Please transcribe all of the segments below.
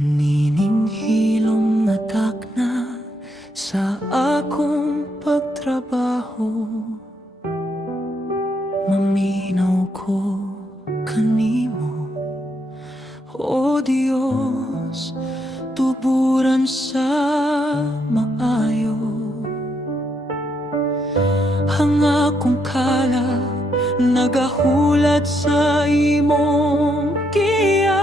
Nininghilom na takna sa akong pagtrabaho, maminaw ko kanimo, o Diyos, tuburan sa maayo. Ang akong kalap nagahulat sa imong kiya,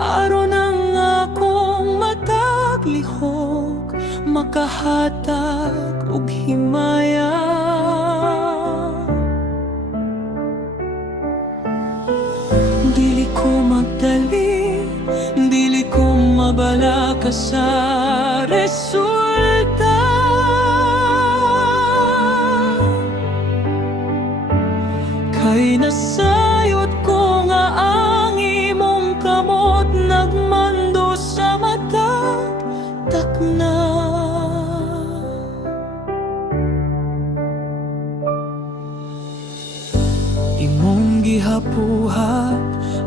aron ang akong mataglihok makahatag og himaya. Dili ko magdali, dili ko mabala ka sa resulta. Kay nasayod ko nga ang imong kamot nagmando sa mata takna. Imong gihapuhat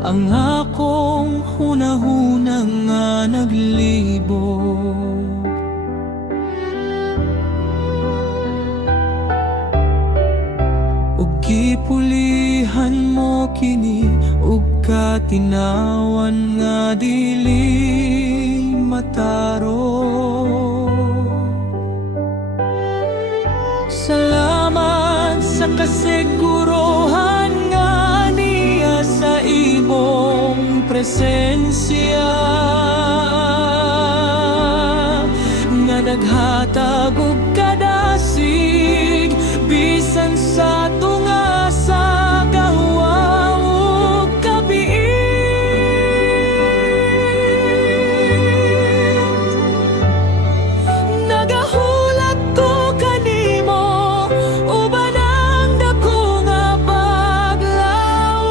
ang akong hunahuna nga naglibog. Gipulihan mo kini ug katinawan nga dili mataro. Salamat sa kasiguruhan nga niya sa imong presensya, nga naghatag og kadasig bisan sa tunga sa gawa ug kabiit. Nagahulat ko kanimo uban ang dako nga paglaom.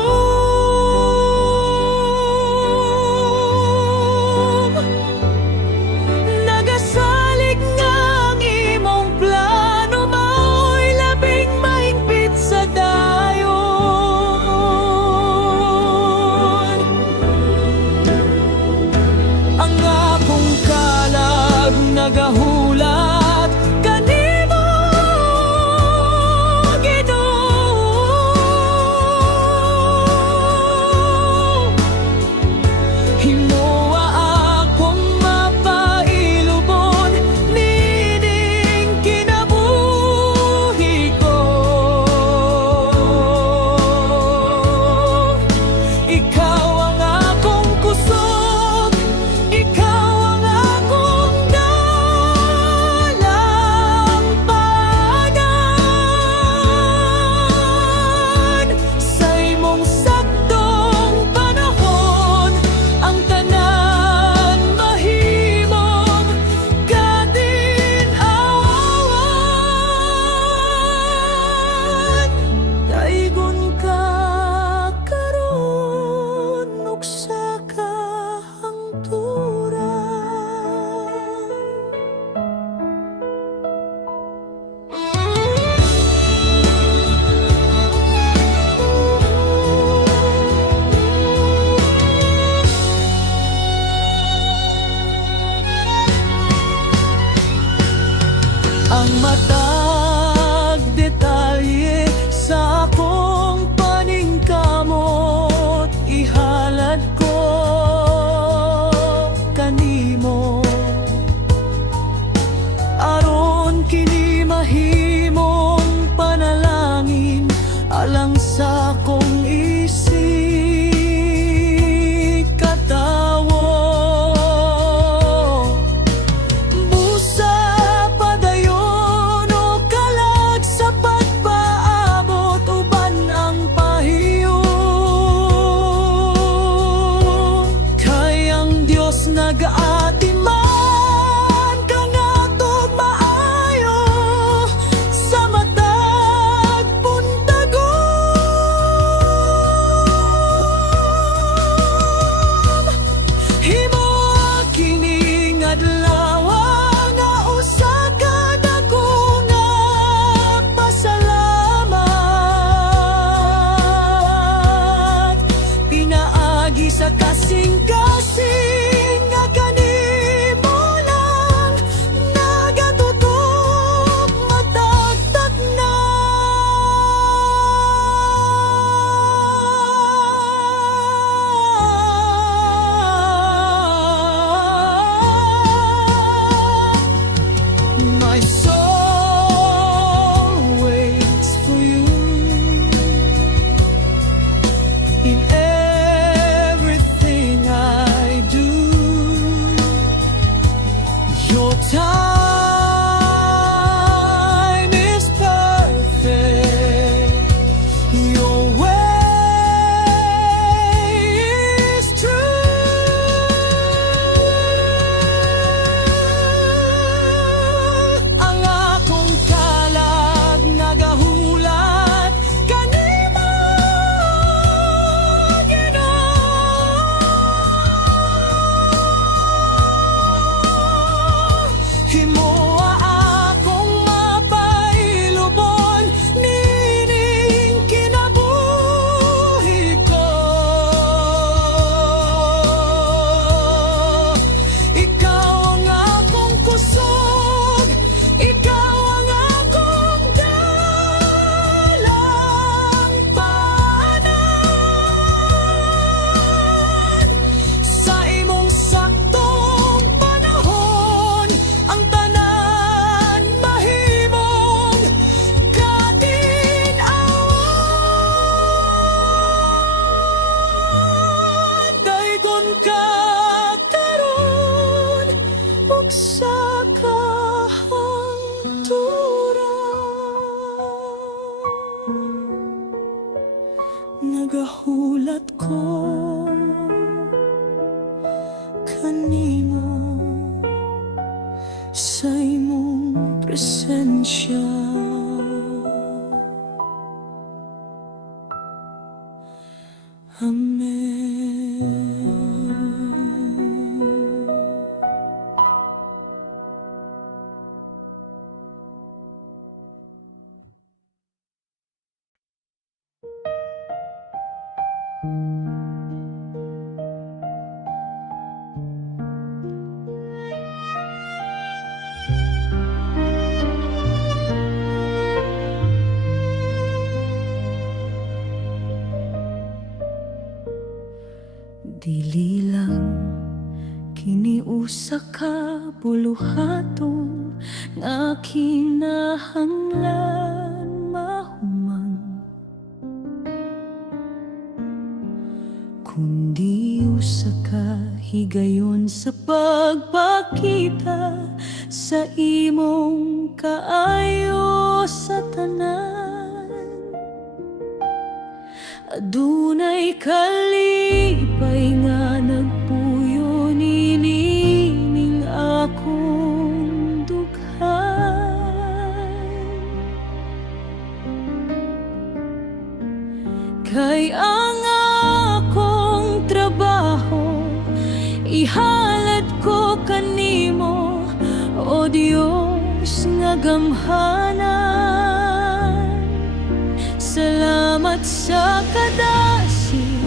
Nagasalig nga ang imong plano mao'y labing mahigpit sa dayon. Ang akong kalag nagahulat kanimo, Ginoo. Himoa akong mapailubon nining kinabuhi ko. Ikaw ang akong kusog, ikaw ang akong dalampagan. Sa imong saktong panahon ang tanan mahimong katin-awan. Daigon ka karon ug sa kahangturan. Ang matag detalye sa akong paningkamot ihalad ko kanimo, aron kini mahimong panalangin alang sa akong isig katawo. Busa padayon o kalag sa pagpaabot uban ang pahiyom. Kay ang Dios nagaatiman kangatog maayo sa matag puntagom. Himoa kining adlaw nga usa ka dako nga pasalamat, pinaagi sa kasing-kasing kanimo sa imong presensya. Amen. Dili lang kiniusa ka buluhaton nga kinahanglan mahuman, kundi usa ka higayon sa pagpakita sa imong kaayo sa tanan. Adunay kalipay nga nagpuyo nining akong dughan, kay ang akong trabaho ihalad ko kanimo, o Dios nga gamhanan. Salamat sa kadasig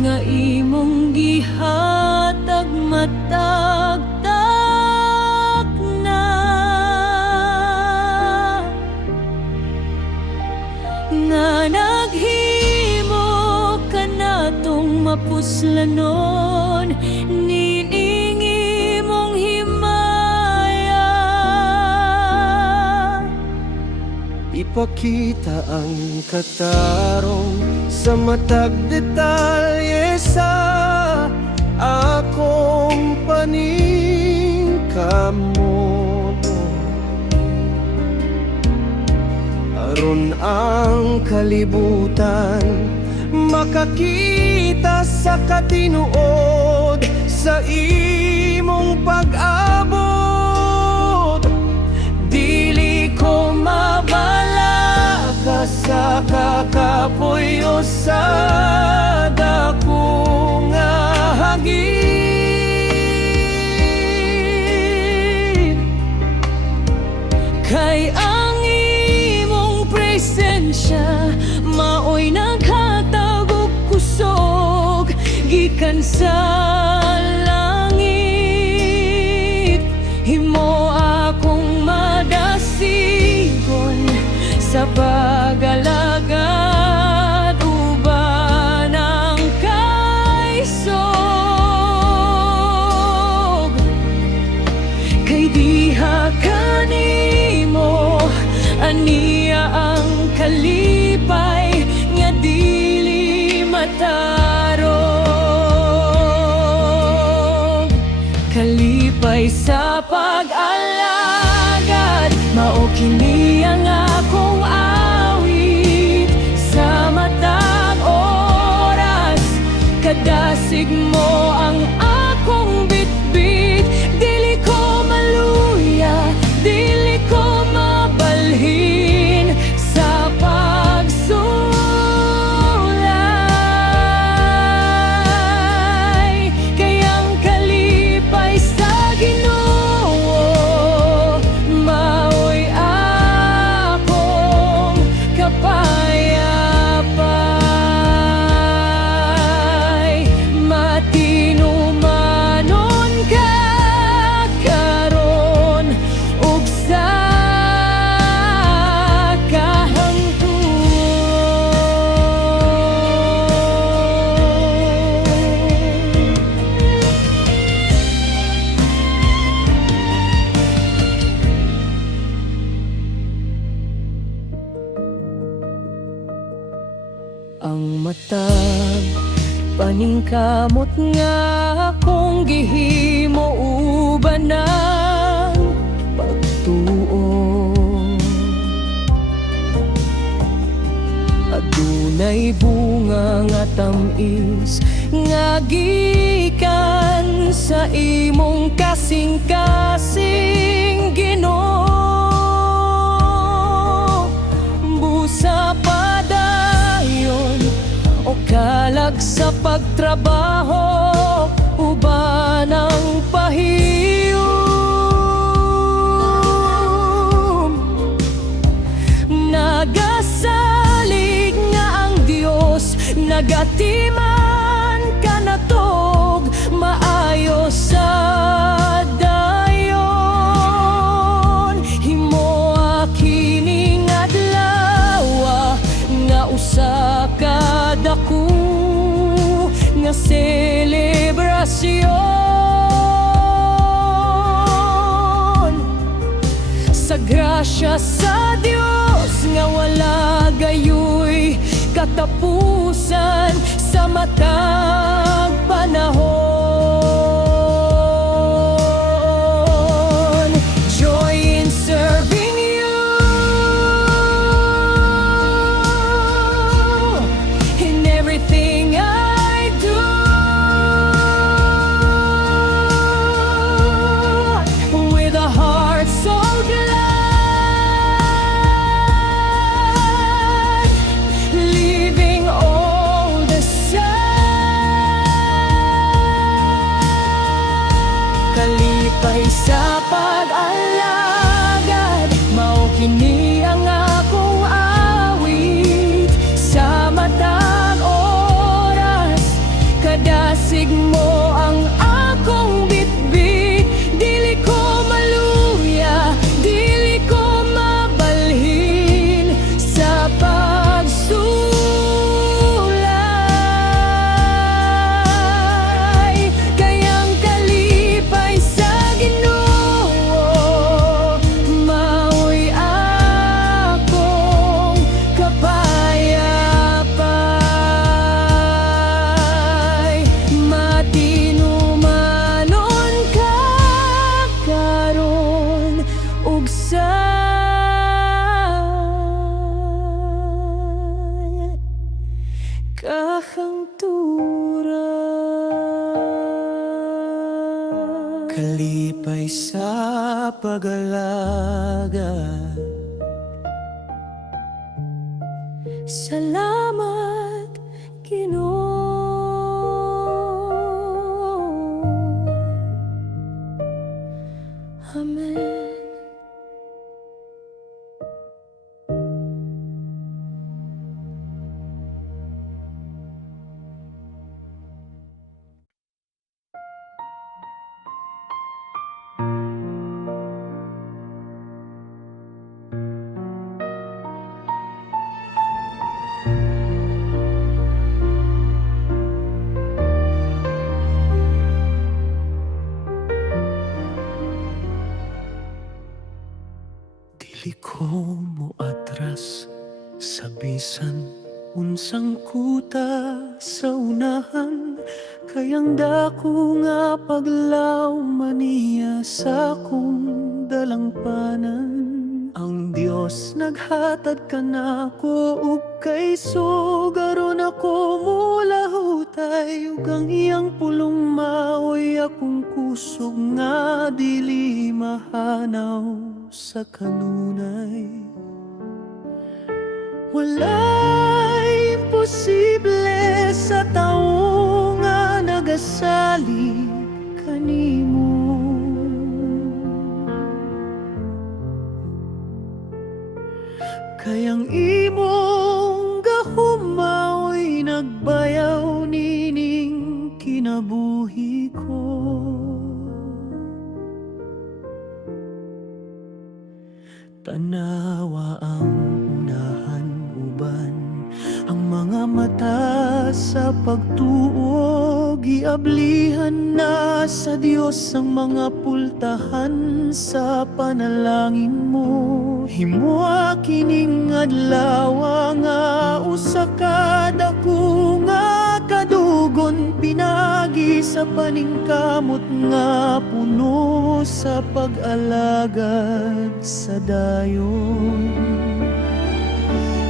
nga imong gihatag matagtak na, nga naghimo ka natong mapuslanon nining imong himaya. Ipakita ang katarong sa matag detalye sa akong paningkamot, aron ang kalibutan makakita sa katinuod sa imong pag-abot. Dili ko mabala ka sa kakapuyo sa dako nga hagit, kay ang imong presensya maoy naghatag og kusog gikan sa langit. Himo akong madasigon sa pag-alagad uban ang kaisog, kay diha kanimo aniya ang kalipay nga dili matarog. Kalipay sa pag-alagad mao kini ang akong awit sa matag oras. Kadasig mo ang akong bitbit, dili ko maluya, dili ko mabalhin sa pagsulay. Kay ang kalipay sa Ginoo maoy akong kapayapay. Matinumanon ka karon ug sa ang matag paningkamot nga akong gihimo uban ng pagtuo. Adunay bunga nga tamis nga gikan sa imong kasing-kasing, Ginoo. Busa padayon o kalag sa pagtrabaho, uban ang pahiyom. Nagasalig nga ang Dios, nagatiman ka natog, maayo sa dayon. Himoa kining adlaw nga usa ka dako nga selebrasyon. Sa grasya sa Dios nga wala gayoy katapusan sa matag panahon. Joy in serving you in everything I do. With a heart so glad, leaving all the sad. Kalipay sa pag-alagad, mao kini ang akong awit. Sa matag oras, kadasig mo ang akong bitbit. Dili ko maluya, dili ko mabalhin sa pagsulay. Kayang kalipay sa Ginoo, mao'y akong kapayapay. Matinumanon ka karon ug kahangturan. Kalipay sa pag-alaga, Salamat, Ginoo. Amen. dili ko mo atras sa bisan unsang kuta sa unahan. Kayang dako nga paglaw maniya sa akong dalangpanan. Ang Dios naghatag ka nako ug kay sugaron ako mula hutay. Ug ang iyang pulong maoy akong kusog nga dili mahanaw sa kanunay. Wala'y imposible sa tawo nga nagasalig kanimo. Kayang imong gahumaoy nagbayaw nining kinabuhi ko. Tanawa ang unahan uban, ang mga mata sa pagtuo. Giablihan na sa Dios ang mga pultahan sa panalangin mo. Himoa kining adlaw nga usa ka dako nga kadugon pinagi sa paningkamot nga puno sa pag-alagad sa dayon.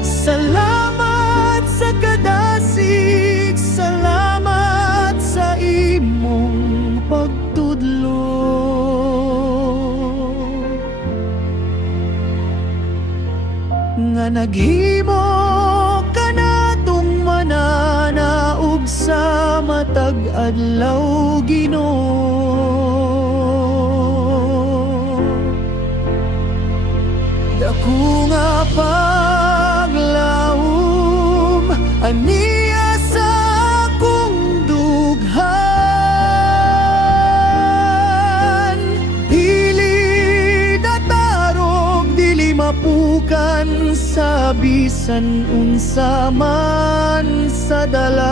Salamat sa kadasig, salamat sa imong pagtuo. naghimo ka na tong mananaog sa matag adlaw, Ginoo. Dako nga paglawom aniya sa akong dughan, dili datarog, dili mapukan sa bisan unsa man sa dalan.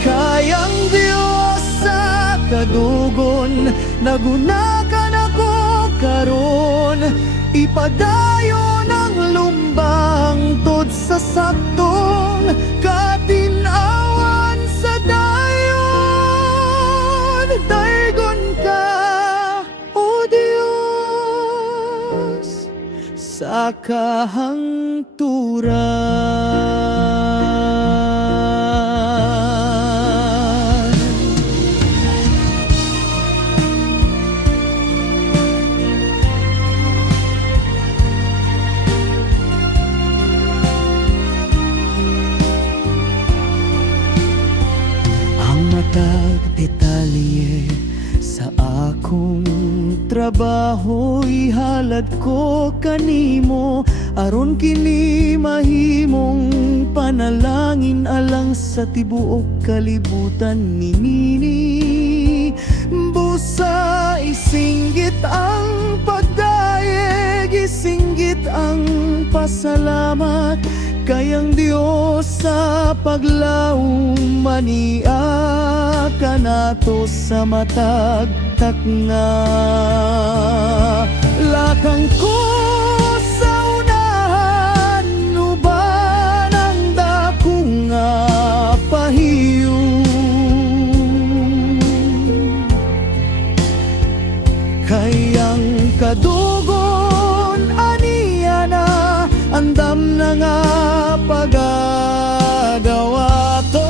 Kayang Dios sa kadugon, nagunakan ako karon, ipadayon ang lumbang tod sa saktong katinawan sa dayon. Daygon ka, O Dios, sa kahangturan. Ang matag detalye sa akong trabaho, ihalad ko kanimo aron kini mahimong panalangin alang sa tibuok kalibutan ninini. Busa isinggit ang pagdayeg, isinggit ang pasalamat, kayang Dios sa paglaom mania kanato sa matagtak nga. Lakang ko sa unahan, uban ang dako nga pahiyom. Kayang kadugon aniya na, andam na nga pagagawa to.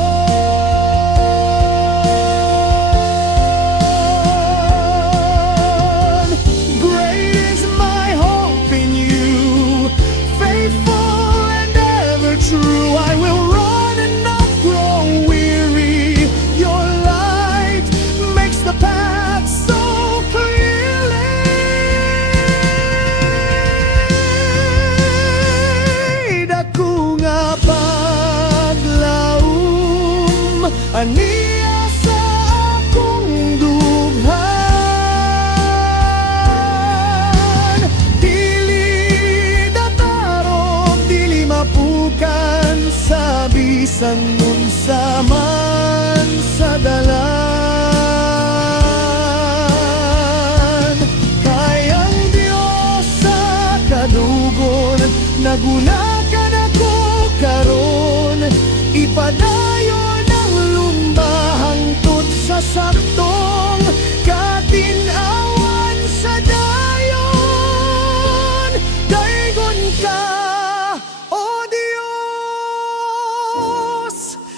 Great is my hope in you, faithful and ever true. I will run and not grow weary, your light makes the path so clearly. Dako nga paglaom aniya sa akong dughan, dili datarog, dili mapukan sa bisan unsa man sa dalan. Kayang Dios sa kadugon, nagunakan ako karon, ipadayon ang lumbahang tod sa saktong katinawan sa dayon. Daygon ka, O Dios,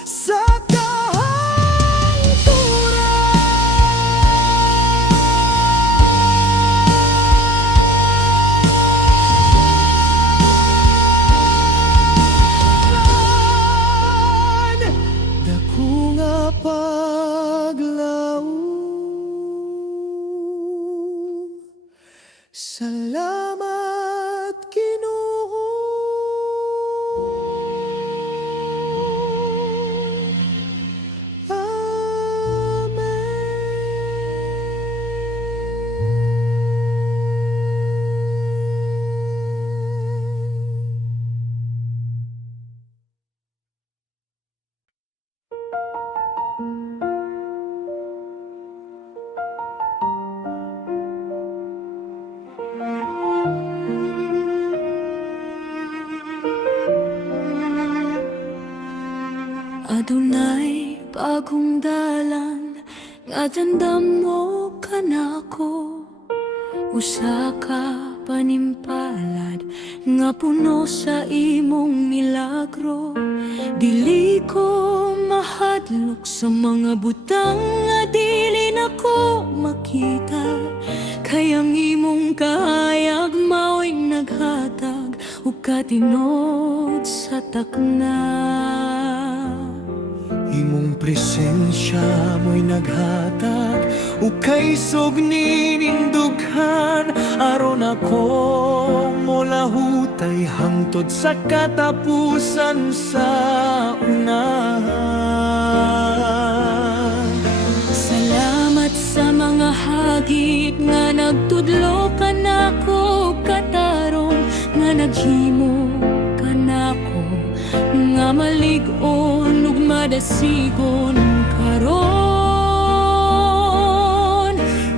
sa kahangturan. Dako nga paglaom, salamat Ginoo. Adunay bagong dalan nga tandam mo kanako, usa ka panimpalad nga puno sa imong milagro. Dili ko mahadlok sa mga butang nga dili nako makita, Kay ang imong kahayag mao'y naghatag ug katinod sa takna. Imong presensya mo'y naghatag ug kaisog ninindughan aron ako molahutay hangtod sa katapusan sa unahan. Salamat sa mga hagit nga nagtudlo kanako katarong nga naghimo kanako nga malig-on ug madasigon karon.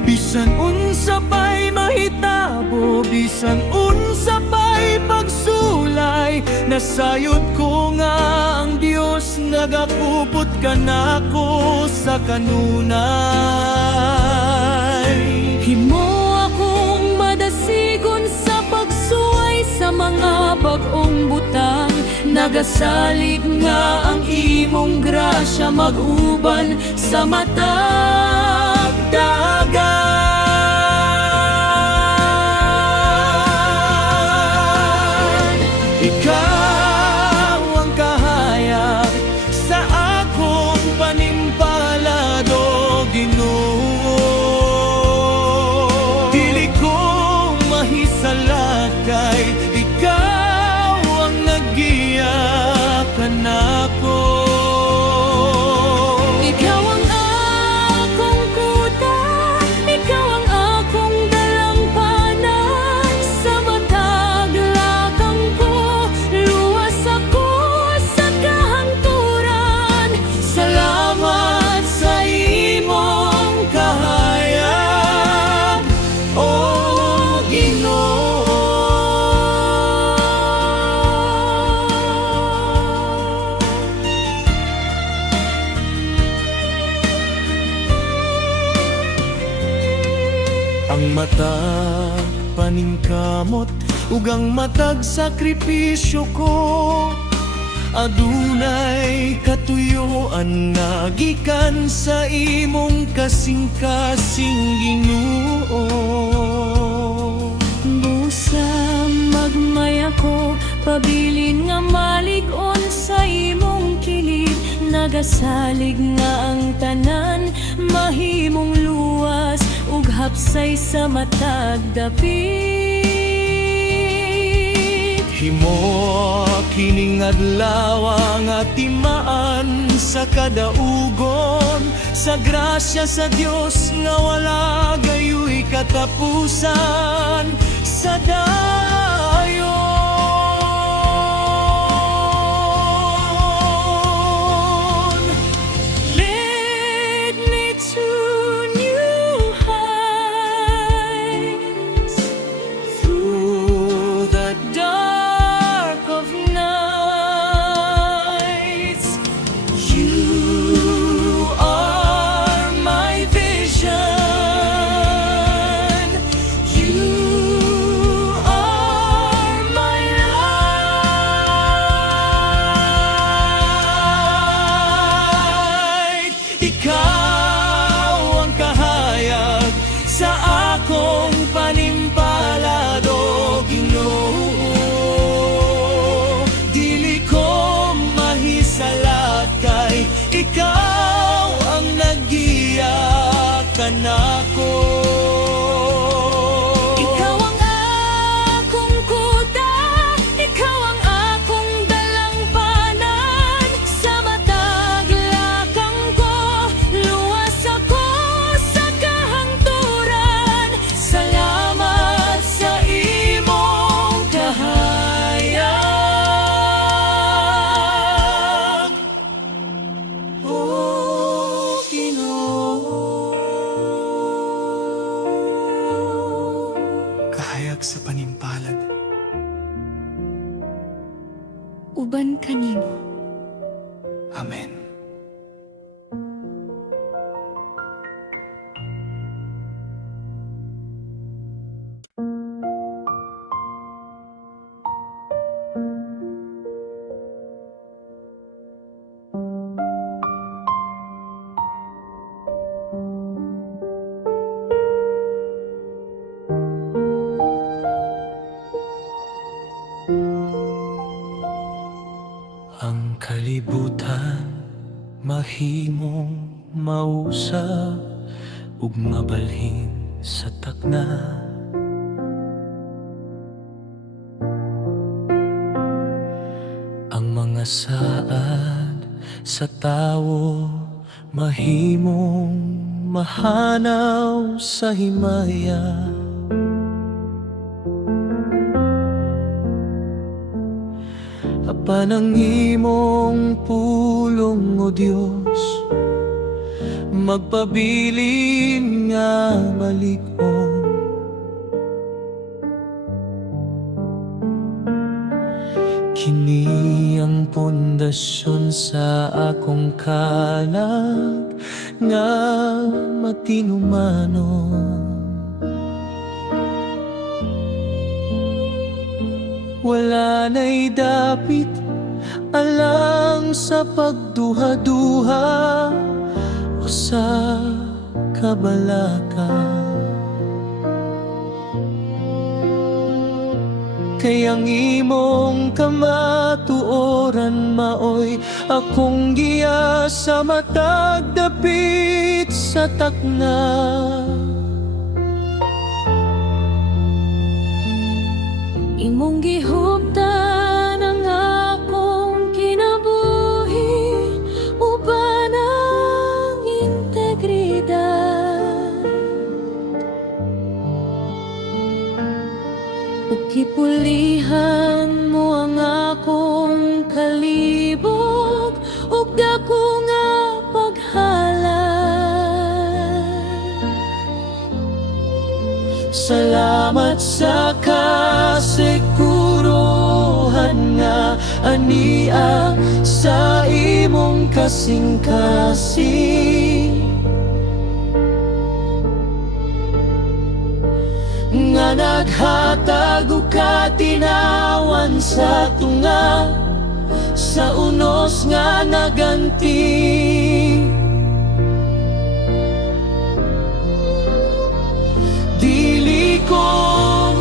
Bisan unsa pa'y mahitabo, bisan unsa pa'y pagsulay, nasayod ko nga ang Dios nagakupot kanako sa kanunay. Himo akong madasigon sa pagsuway sa mga bag-ong butang. Nagasalig nga ang imong grasya mag-uban sa matag dagan. Ikaw ang kahayag sa akong panimpalado, Ginoo. Dili ko mahisalakay, ikaw ang naggiya kanako. Ikaw ang akong kuta, ikaw ang akong dalampanan. Sa matag lakang ko, luwas ako sa kahangturan. Salamat sa imong kahayag, O Ginoo. Ang matag paningkamot ug ang matag sakripisyo ko, adunay katuyoan na gikan sa imong kasing-kasing, Ginoo. Busa magmaya ko, pabilin nga malig-on sa imong kilid. Nagasalig nga ang tanan, mahimong luwas ug hapsay sa matag dapit. Himo kining adlaw nga timaan sa kadaugon, sa grasya sa Dios nga wala gayoy katapusan sa dayon. Lead me to new heights, through the dark of nights. You are my vision. You are my light. Ikaw ang kahayag sa akong panimpalado, Ginoo. Dili ko mahisalakay, ikaw ang naggiya kanako. Ikaw ang akong kuta, ikaw ang akong dalampanan. Sa matag lakang ko, luwas ako sa kahangturan. Salamat sa imong kahayag, O Ginoo. kahayag sa panimpalad. Uban kanimo. Amen. mahimong mausap ug mabalhin sa takna. Ang mga saad sa tawo mahimong mahanaw sa himaya. Apan ang imong pulong, O Dios, magpabilin nga malig-on. Kini ang pundasyon sa akong kalag nga matinumanon. Wala na'y dapit alang sa pagduha-duha o sa kabalaka. Kayang imong kamatuoran maoy akong giya sa matag dapit sa takna. Imong gihuptan ang akong kinabuhi, uban ang integridad. Ug kipulihan mo ang akong kalibog, ug dako nga paghalad. Salamat sa kasiguruhan nga ania sa imong kasing-kasing, nga naghatag og katinawan sa tunga sa unos nga naganti. Dili ko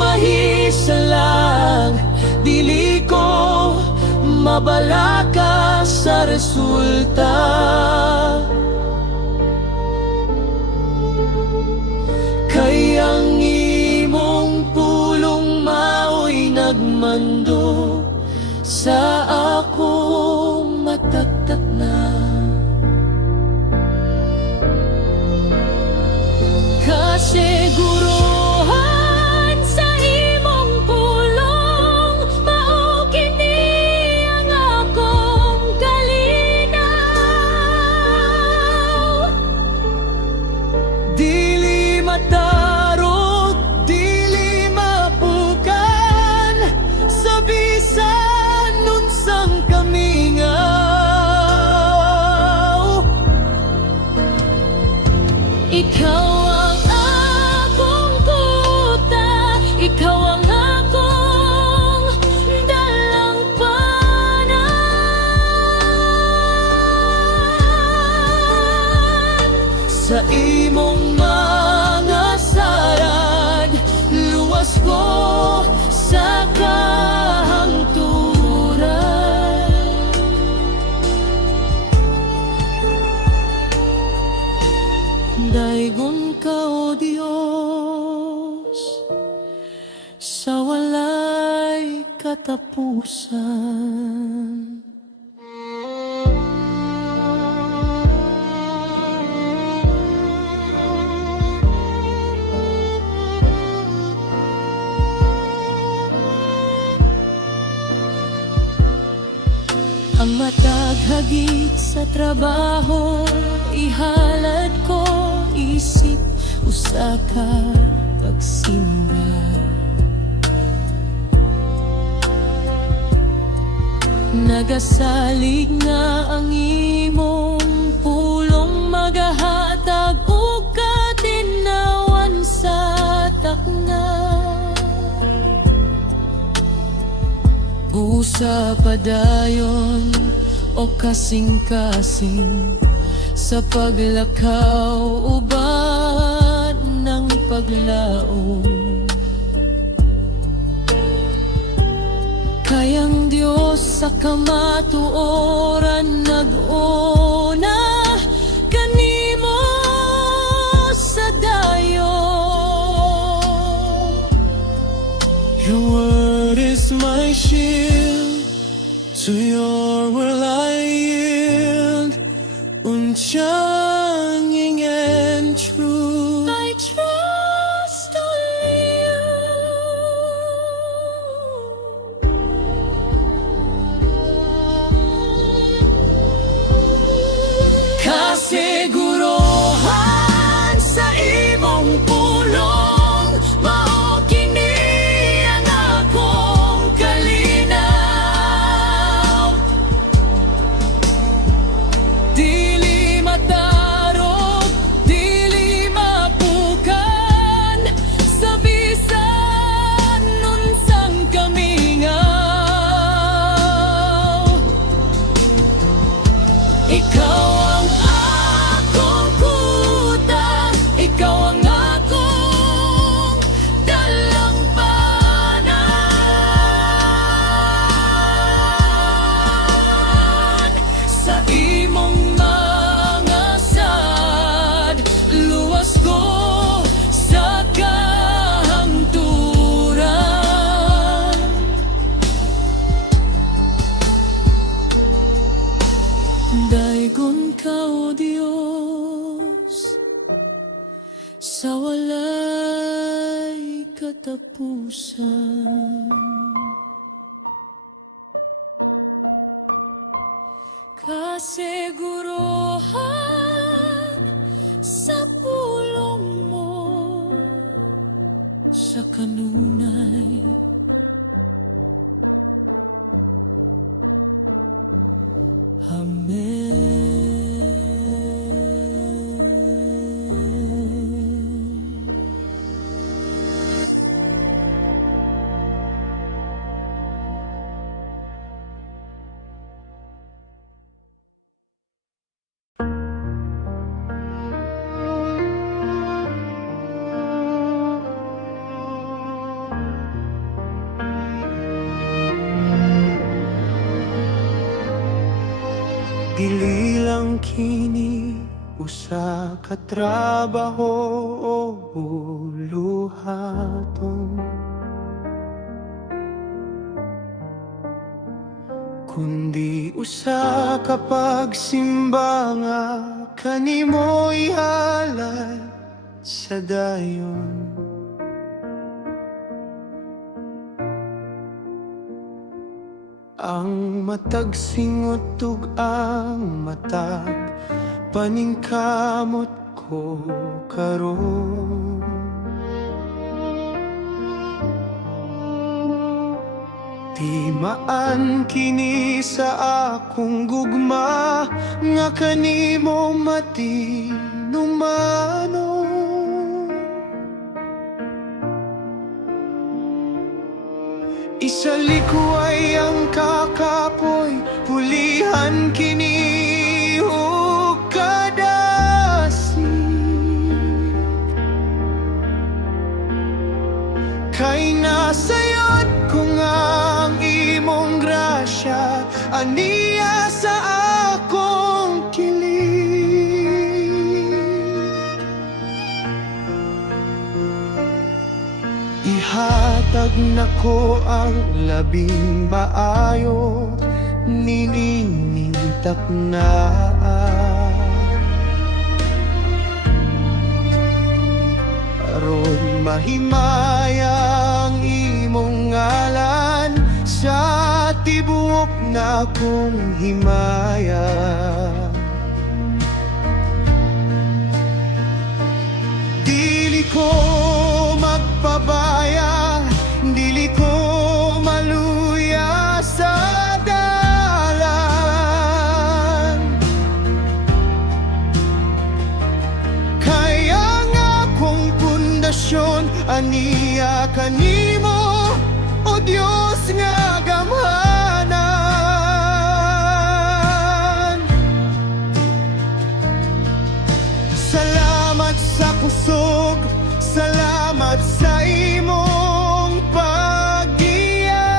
mahisalang, dili ko mabalaka sa resulta. Kay ang imong pulong maoy nagmando sa akong matagtak na. Kasiguruhan sa imong pulong, mao kini ang akong kalinaw. Dili matarog, dili mapukan, sa bisan unsang kamingaw. Ikaw ang akong kuta, ikaw ang akong dalampanan. Sa imong mga sarag, luwas ko sa kahangturan. Daigon ka, O Diyos, sa walay katapusan. Ang matag hagit sa trabaho, ihalad ko isip usa ka pagsimba. Nagasalig nga ang imong pulong, magahatag og katinawan sa takna. Busa padayon o kasing-kasing sa paglakaw uban ng paglaom. Kayang Diyos sa kamatuoran nag-una unchanging and true. I trust only you. Kasiguruhan sa imong pulong, mao kini ang akong kalinaw. Dili matarog, dili mapukan, sa bisan nunsang kamingaw. Ikaw ang akong kuta, ikaw ang akong dalampanan. Sa imong mga sad, luwas ko sa kahangturan. Daigon ka, O Diyos, sa walay katapusan. Kasiguruhan sa pulong mo, sa kanunay. Amen. Dili lang kini usa ka trabaho o buluhaton, kundi usa ka pagsimba nga kanimo ihalad sa dayon. Ang matag singot ug ang matag paningkamot ko karon. Timaan kini sa akong gugma nga kanimo matinumano. Isalikway ang kakapoy, pulihan kini ug kadasi. Kay nasayod ko nga ang imong grasya, aniya sa akong kilig. Ihatag nako ang labing maayo, nilinintak na. Aron mahimayang imong ngalan sa tibuok na kong himaya. Dili ko magpabaya, dili ko maluya sa dalan. Kaya nga kong pundasyon, aniya kanimo, O Diyos nga gamhanan. Salamat sa kusog, salamat sa imong paggiya.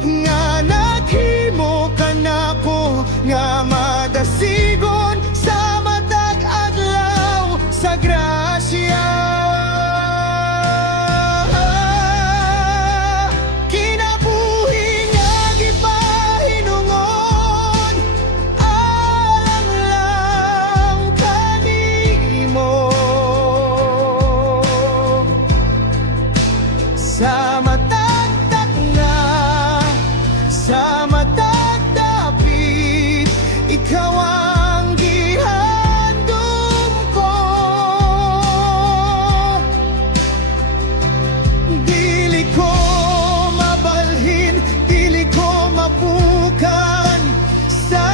Nga naghimo ka nako nga madasigon sa matag adlaw sa grasya. Kinabuhi nga sa matag dapit, ikaw ang gihandom ko. Dili ko mabalhin, dili ko mabukan sa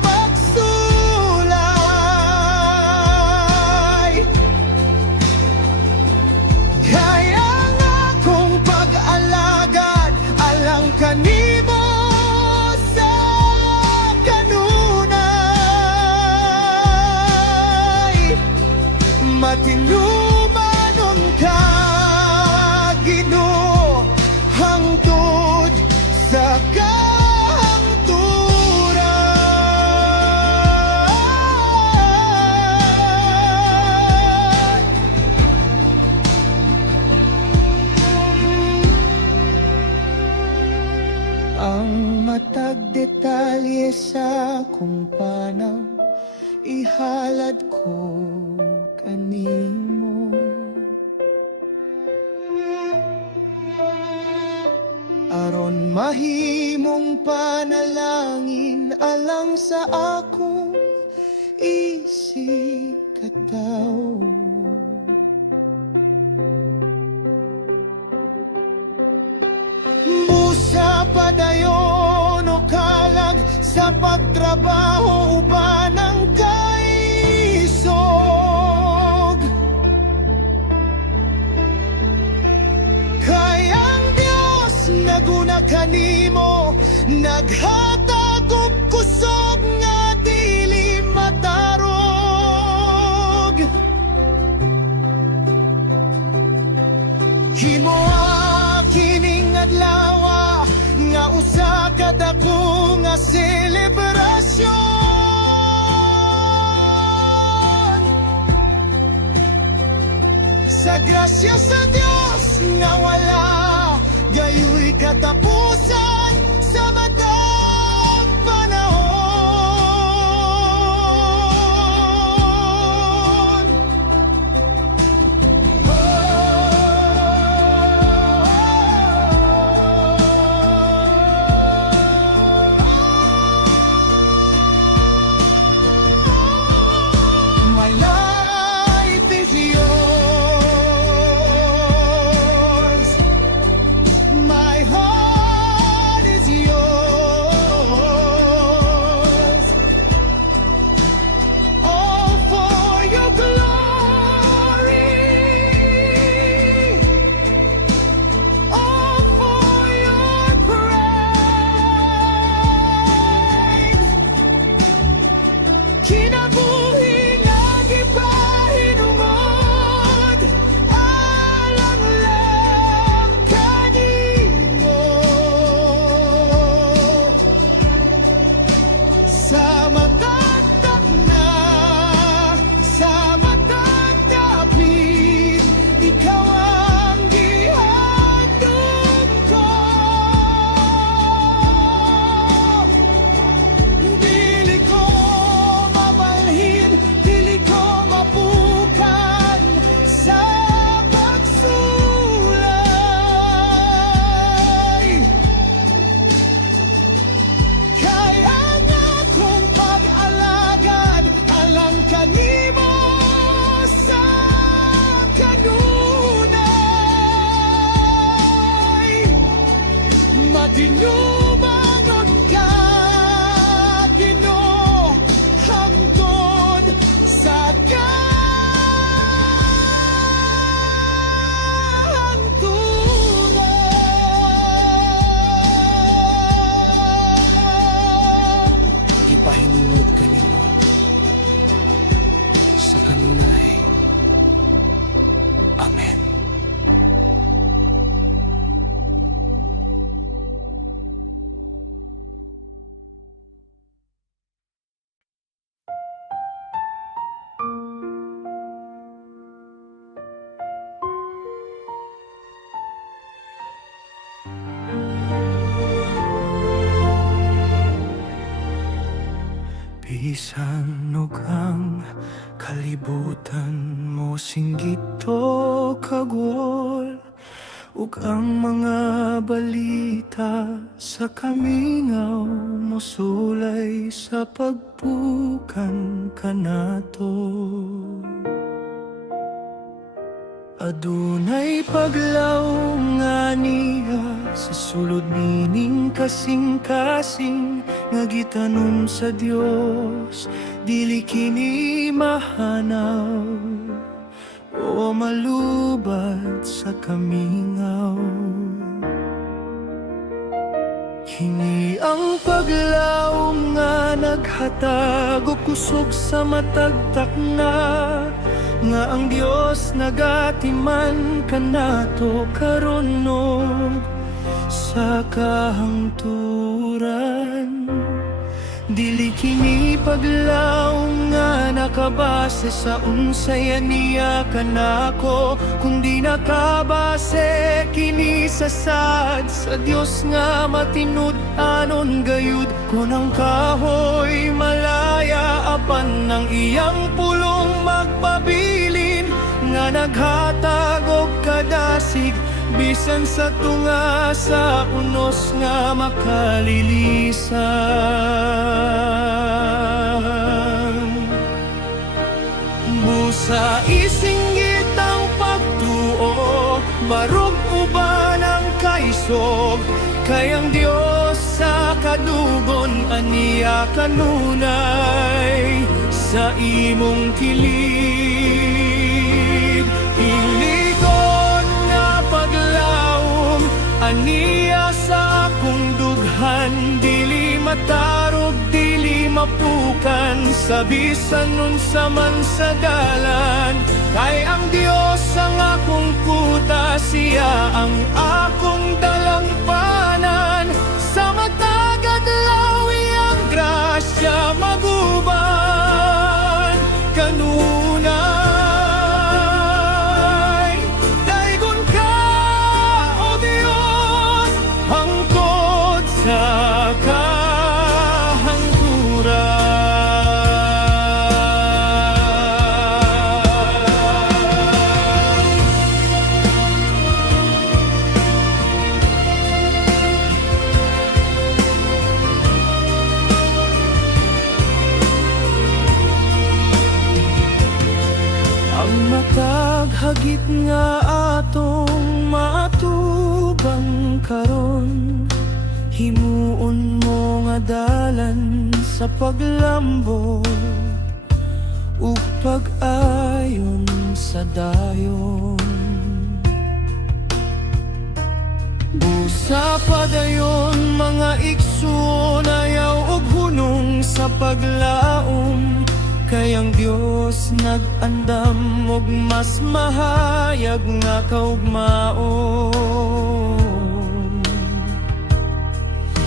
pagsulay. Kaya nga kong pag-alagad alang kanimo sa kanunay. Matinumanon ka, Ginoo, hangtod sa kahangturan. Ang matag detalye sa kung panaw ihalad ko kanimo. Aron mahimong panalangin alang sa akong isikataw. Busa padayon o kalag sa pagtrabaho uban ng kaisog. Kayang Diyos naguna kanimo, naghatag og kusog nga dili matarog. Himoa kining adlaw nga usa ka dako nga selebrasyon. Sa grasya sa Dios nga wala gayoy katapusan sa matag panahon. My life is yours. My heart is yours. All for your glory. All for your pride. Kinabuhi nga gipahinungod alang lang kanimo. Sa matagtak na, sa matagtapit, ikaw ang gihandom ko. Dili ko mabalhin, dili ko mapukan sa pagsulay. Kaya nga kong pag-alagad alang kanimo sa kanunay. Matinumanon ka, Ginoo, hangtod sa kahangturan. Gipahinungod kanimo sa kanunay. Amen. Bisan og ang kalibutan mo singgit o kagol, ug ang mga balita sa kamingaw mosulay sa pagbukan kanato. Adunay paglaw nga niya sa sulod nining kasing-kasing nga gitanom sa Dios, dili kini mahanaw o malubad sa kamingaw. Kini ang paglaw nga naghatag og kusog sa matagtak na nga ang Dios nagatiman kanato karon sa kahangturan. Dili kini paglaw nga nakabase sa unsay niya kanako, kundi nakabase kini sa sad sa Dios nga matinud-anon gayud. Kun ang kahoy malaya apan ng iyang pulong magpabilin, nga naghatag og kadasig bisan sa tunga sa unos nga makalilisan. Busa isinggit ang pagtuo, barog uban ang kaisog, kay ang Dios sa kadugon aniya kanunay sa imong kilid. Iligon nga paglawom aniya sa akong dughan, dili matarog, dili mapukan, sa bisan unsa man sa dalan. Kay ang Dios ang akong kuta, siya ang akong dalampanan. Sa matag adlaw iyang grasya maguban kanunay. Daygon ka, O Dios, hangtod sa hagit nga atong matubang karon. Himuon mo nga dalan sa paglambot ug pag-ayon sa dayon. Busa padayon mga igsoon, ayaw ug hunong sa paglaom, kay ang Dios nag-andam og mas mahayag nga kaugmaon.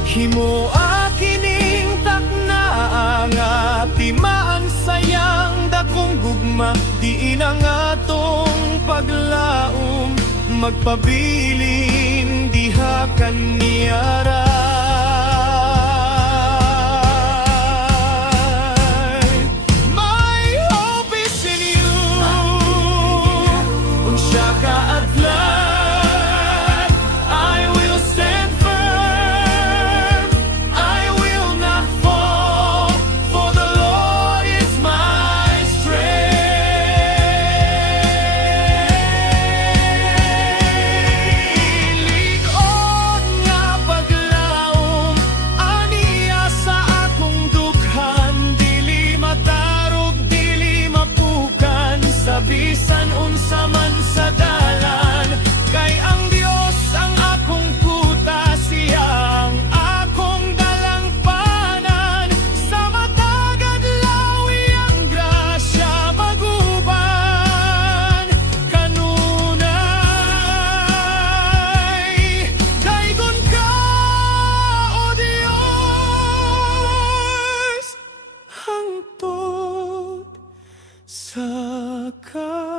Himoa kining takna nga timaan sayang dakong gugma, diin ang atong paglaom magpabilin diha kaniyara. Bisan unsa man sa dalan, kay ang Dios ang akong kuta, siya ang akong dalampanan. Sa matag adlaw iyang grasya maguban kanunay. Daygon ka, O Dios, hangtod sa kahangturan.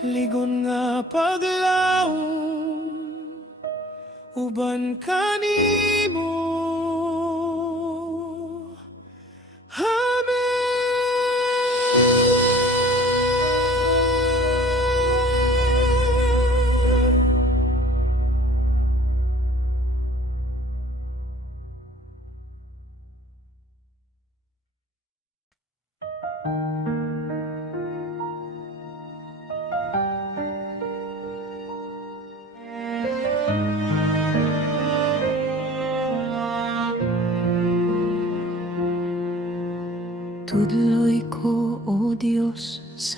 Ligon nga paglaom uban kanimo.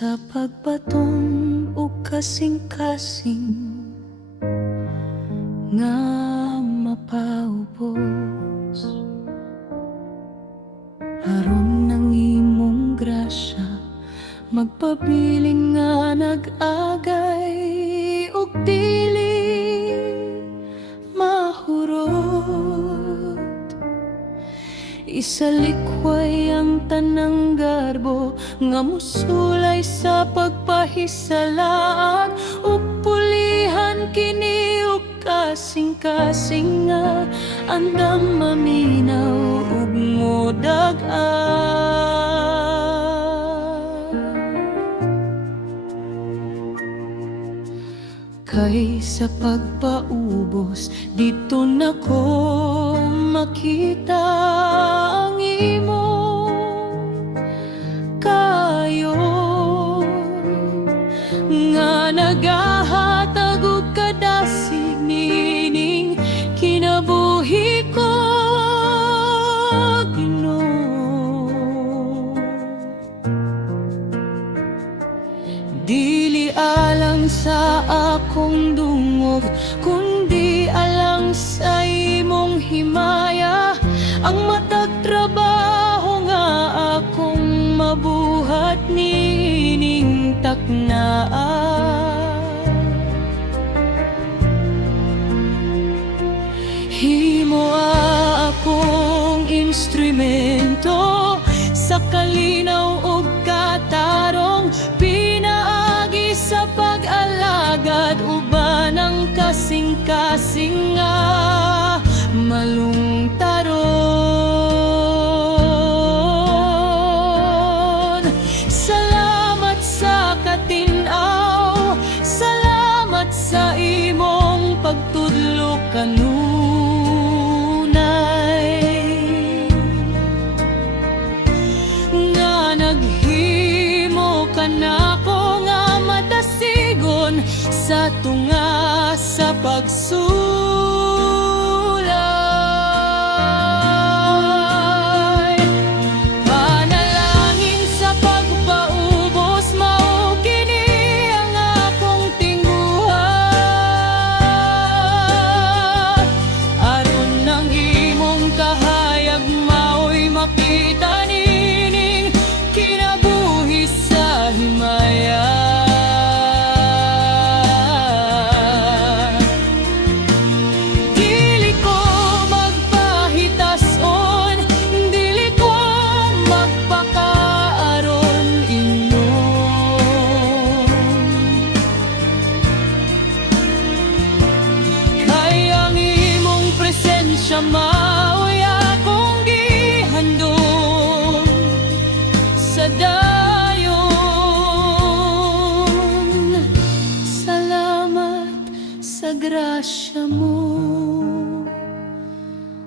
sa pagbatong o kasing-kasing nga mapaubos aron ng imong grasya magpabiling nga nag-agay ug dili mahurot. Isalikway ang tanang garbo nga musulay sa pagpahisalaan ug pulihan kini ug kasing-kasing nga andam maminaw ug modag-an. Kay sa pagpaubos dito na ko makita ang imong kayo nga nagahatag og kadasig nining kinabuhi ko, Ginoo. Dili alang sa akong dungog, kundi alang sa imong himaya. Ang matag trabaho nga akong mabuhat nining taknaan. Himo akong instrumento sa kalinaw ug katarong, pinaagi sa pag-alagad uban ang kasing-kasing nga malungtaron. Salamat sa katinaw, salamat sa imong pagtudlo kanunay nga naghimo kanako nga madasigon sa tunga sa pagsulay. Panalangin sa pagpaubos, mao kini ang akong tinguha. Aron ng imong kahayag mao'y makita nining kinabuhi sa himaya. Dili ko magpahitason, dili ko magpakaaron inon. Kay ang imong presensya mao'y akong gihandom sa dayon. Salamat sa grasya mo,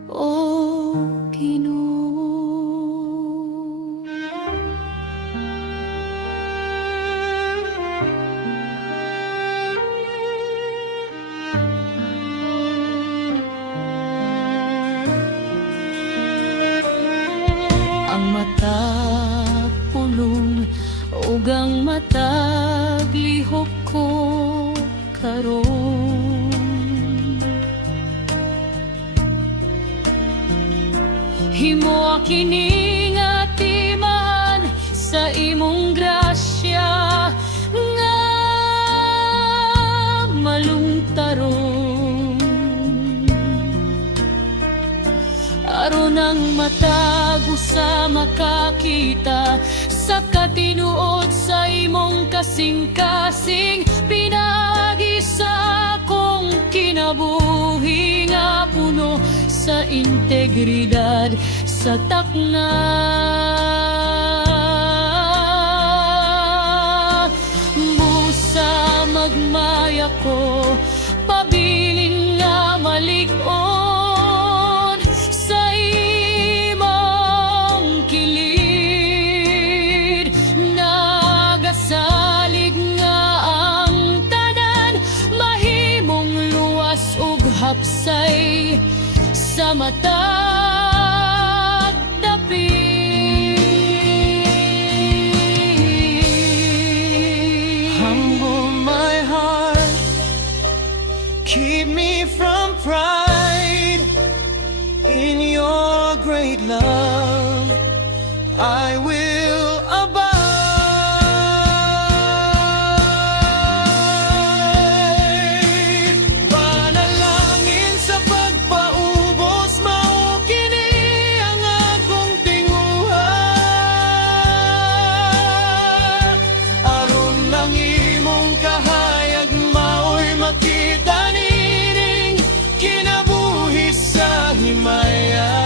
O Ginoo. Ang matag pulong ug ang matag lihok ko karon, himo kini nga timan sa imong grasya nga malungtaron. Aron ang matag usa makakita sa katinuod sa imong kasing-kasing, pinaagi sa akong kinabuhi nga puno sa integridad sa takna. Busa magmaya ko, pabiling nga malig-on sa imong kilid. Nagasalig nga ang tanan, mahimong luwas ug hapsay sa matag dapit. keep me from pride. In your great love, I will abide. Panalangin sa pagpaubos, mao kini ang akong tinguha. Aron lang imong kahayag, mao'y makita nining kinabuhi sa himayan.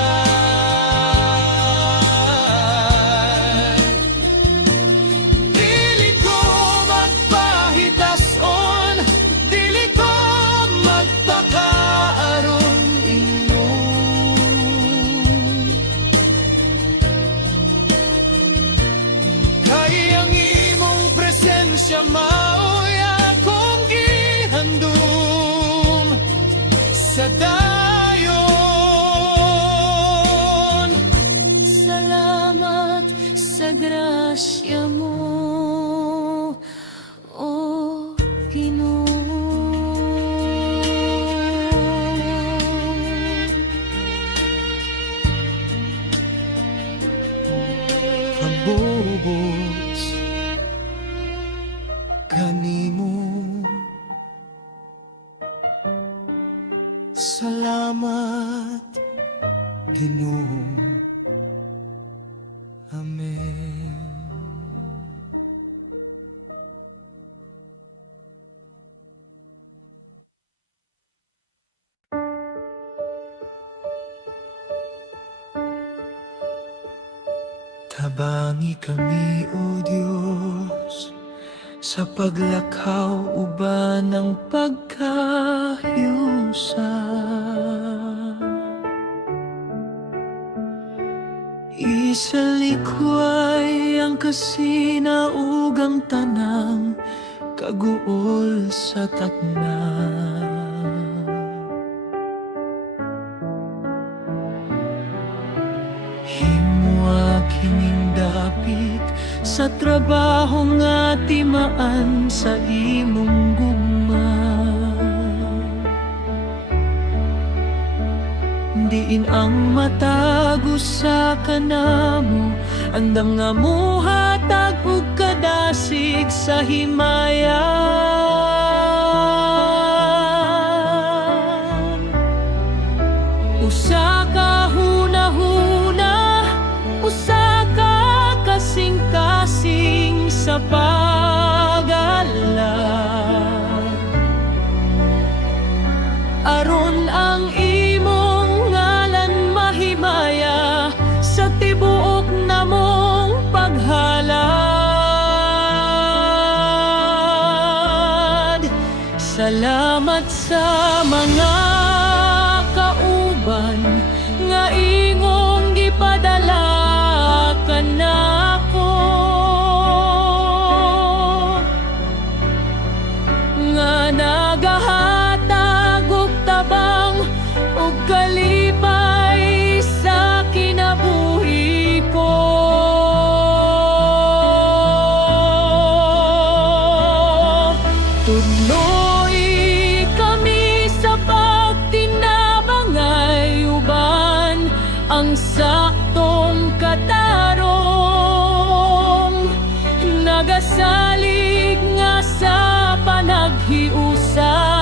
Dili ko magpahitason, dili ko magpakaaron inyong. Kay ang imong presensya mao'y akong gihandom sa dayon. Salamat sa grasya mo, O Ginoo. Habubos kanimo. Salamat, Ginoo. Amen. Tabangi kami, O Diyos, sa paglakaw uban ng pagkahiusa. Isalikway ang kasinaugang tanang kaguol sa takna. Himwa kining dapit sa trabaho nga timaan sa imong gugma. Diin ang matago sa kanamo, andam nga muhatag ug kadasig sa himayan. Usa ka hunahuna, usa ka kasing-kasing sa pag-alala. Aron ang imong ngalan mahimaya sa tibuok namong paghalad. Salamat sa mga kauban nga ingong gipadala kanako, nga nagahatag og tabang ug kalipay sa kinabuhi ko. Tuloy kami sa pagtinabangay uban ang saktong katarong, nagasalig nga sa panaghiusa.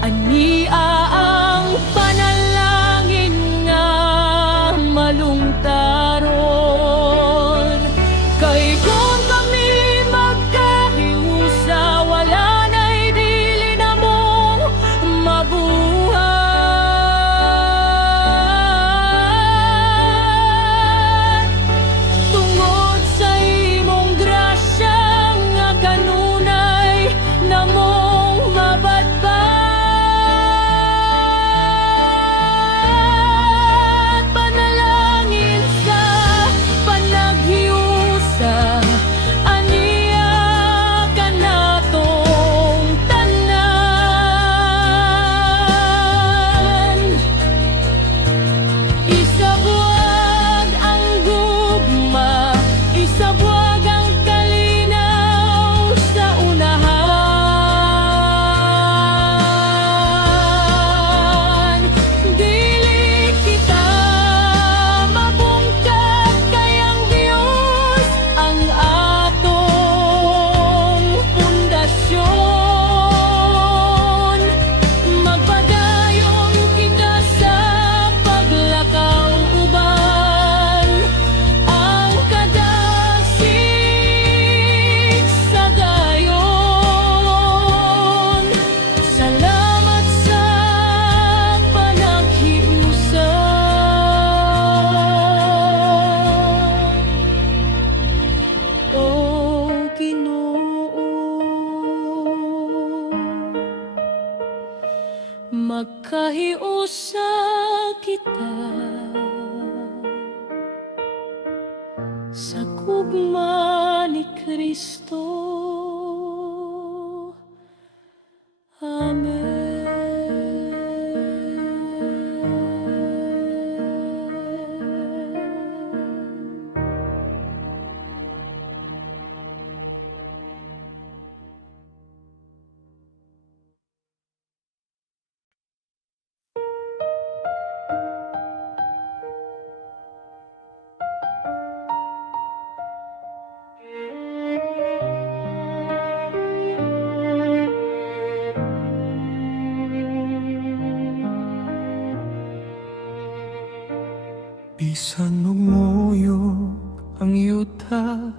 Ania ang panalangin nga malungtaron. Kay kung kami magkahiusa, wala na'y magkahiusa kita sa gugma ni Kristo. Amen. Bisan og moyo ang yuta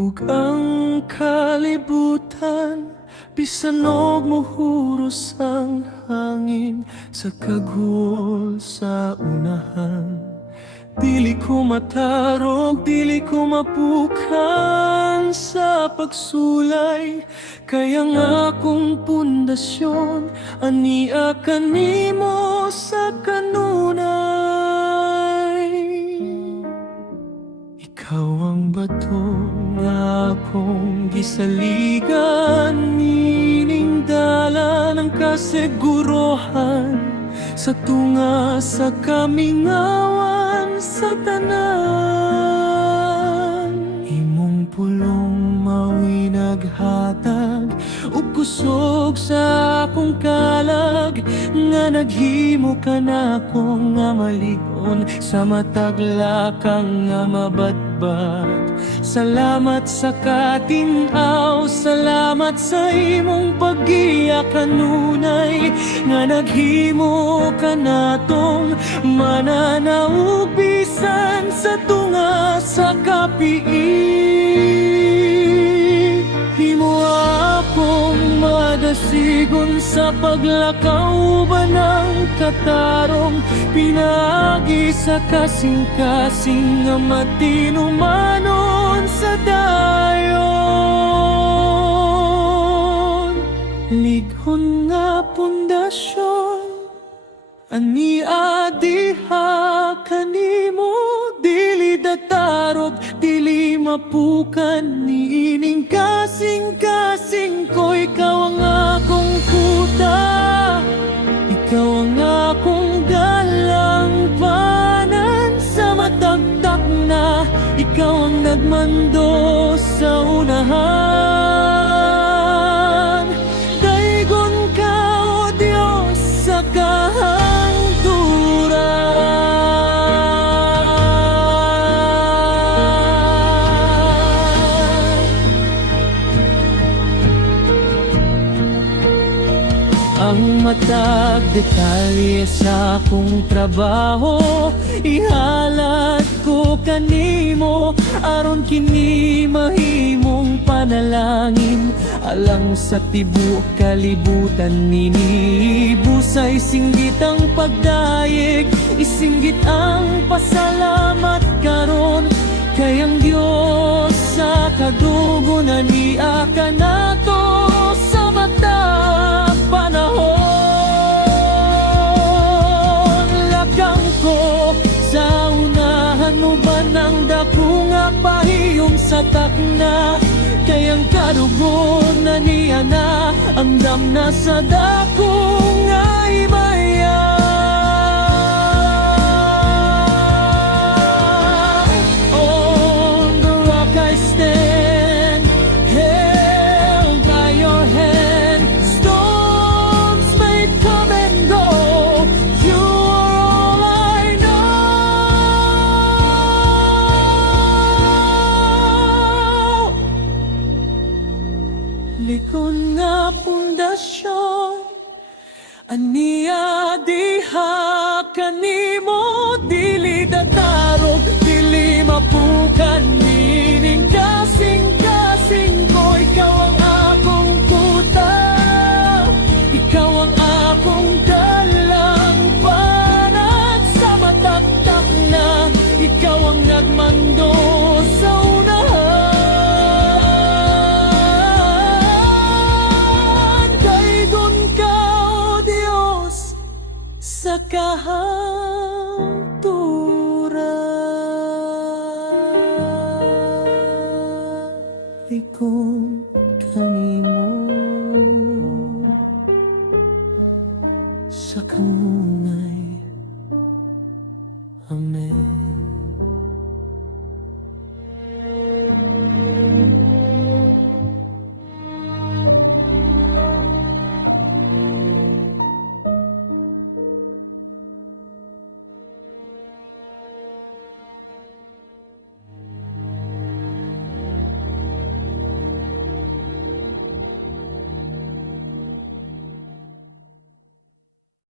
ug ang kalibutan, bisan og mohuros ang hangin sa kagul sa unahan. Dili ko matarog, dili ko mapukan sa pagsulay, kaya nga akong pundasyon ania kanimo sa kanunay. Ikaw ang bato nga akong gisaligan, nining dala ng kasigurohan sa tunga sa kamingawan sa tanan. Imong pulong mao'y naghatag ug kusog sa akong kalag, nga naghimo ka na akong nga malig-on sa matag lakang nga mabadbad. Salamat sa katinaw, salamat sa imong paggiya kanunay, nga naghimo ka natong mananaog bisan sa tunga sa kapiig. Himo akong madasigon sa paglakaw ba ng katarong, pinagi sa kasing-kasing nga matinumanon sa dayon. Lighon nga pundasyon ania diha kanimo, dili datarog, dili mapukan, niining kasing-kasing ko. Ikaw ang akong kuta, ikaw ang akong dalangpanan sa matagtak na, ikaw ang nagmando sa unahan. Daigon ka, O Diyos, sa ang matag detalye sa akong trabaho, ihalad ko kanimo aron kini mahimong panalangin. Alang sa tibuok kalibutan nini, busay singgit ang pagdayeg, isinggit ang pasalamat karon. Kay ang Diyos sa kadugunan niya ka nato sa matag panahon. Lakang ko sa unahan mo ba ng dako nga pahiyom sa takna, kay ang kadugon na niya na andam na sa dako nga imaya. Likon nga pundasyon ania diha kanimo, dili datarog, dili mapukan,